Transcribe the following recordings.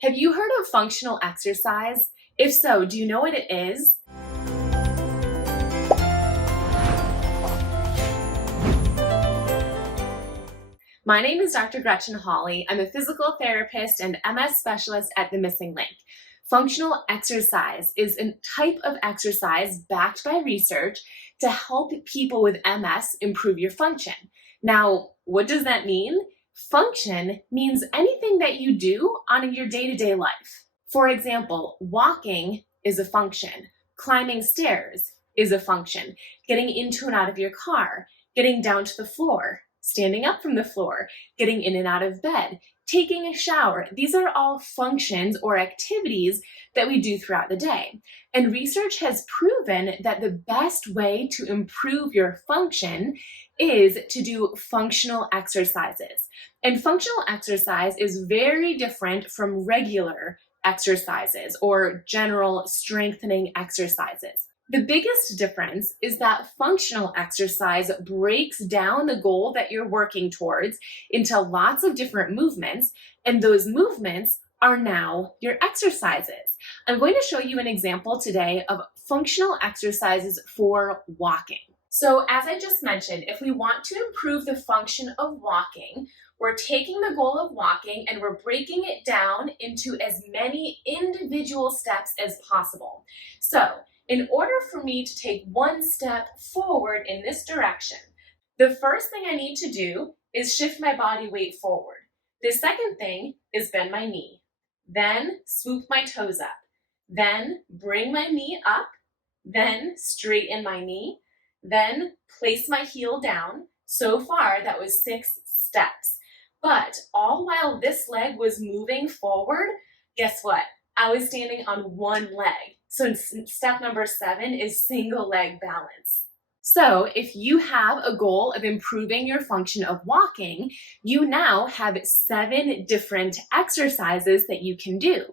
Have you heard of functional exercise? If so, do you know what it is? My name is Dr. Gretchen Hawley. I'm a physical therapist and MS specialist at The Missing Link. Functional exercise is a type of exercise backed by research to help people with MS improve your function. Now, what does that mean? Function means anything that you do on your day-to-day life. For example, walking is a function. Climbing stairs is a function. Getting into and out of your car, getting down to the floor, standing up from the floor, getting in and out of bed, taking a shower. These are all functions or activities that we do throughout the day. And research has proven that the best way to improve your function is to do functional exercises. And functional exercise is very different from regular exercises or general strengthening exercises. The biggest difference is that functional exercise breaks down the goal that you're working towards into lots of different movements, and those movements are now your exercises. I'm going to show you an example today of functional exercises for walking. So as I just mentioned, if we want to improve the function of walking, we're taking the goal of walking and we're breaking it down into as many individual steps as possible. So in order for me to take one step forward in this direction, the first thing I need to do is shift my body weight forward. The second thing is bend my knee. Then swoop my toes up. Then bring my knee up. Then straighten my knee. Then place my heel down. So far, that was 6 steps. But all while this leg was moving forward, guess what? I was standing on one leg. So step number 7 is single leg balance. So if you have a goal of improving your function of walking, you now have 7 different exercises that you can do.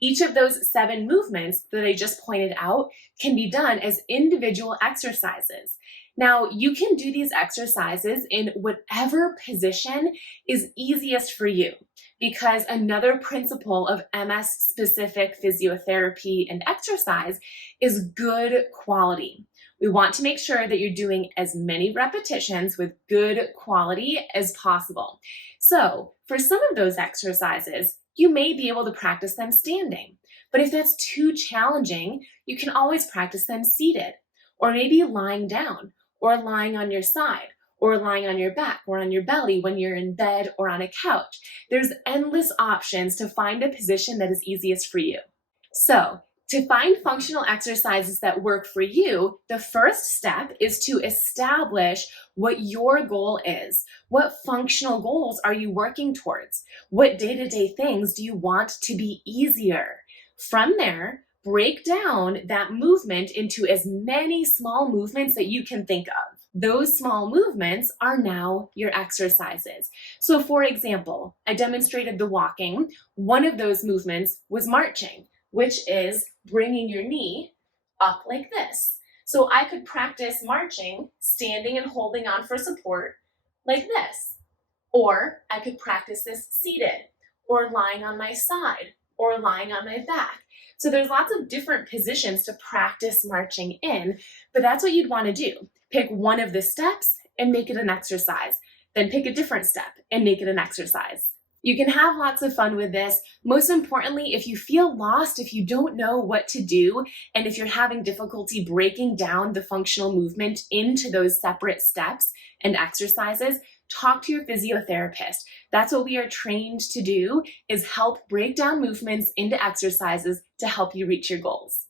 Each of those 7 movements that I just pointed out can be done as individual exercises. Now, you can do these exercises in whatever position is easiest for you, because another principle of MS-specific physiotherapy and exercise is good quality. We want to make sure that you're doing as many repetitions with good quality as possible. So, for some of those exercises, you may be able to practice them standing. But if that's too challenging, you can always practice them seated, or maybe lying down, or lying on your side, or lying on your back, or on your belly when you're in bed or on a couch. There's endless options to find a position that is easiest for you. So, to find functional exercises that work for you, the first step is to establish what your goal is. What functional goals are you working towards? What day-to-day things do you want to be easier? From there, break down that movement into as many small movements that you can think of. Those small movements are now your exercises. So for example, I demonstrated the walking. One of those movements was marching, which is bringing your knee up like this. So I could practice marching, standing and holding on for support like this. Or I could practice this seated, or lying on my side, or lying on my back. So there's lots of different positions to practice marching in, but that's what you'd want to do. Pick one of the steps and make it an exercise. Then pick a different step and make it an exercise. You can have lots of fun with this. Most importantly, if you feel lost, if you don't know what to do, and if you're having difficulty breaking down the functional movement into those separate steps and exercises, talk to your physiotherapist. That's what we are trained to do, is help break down movements into exercises to help you reach your goals.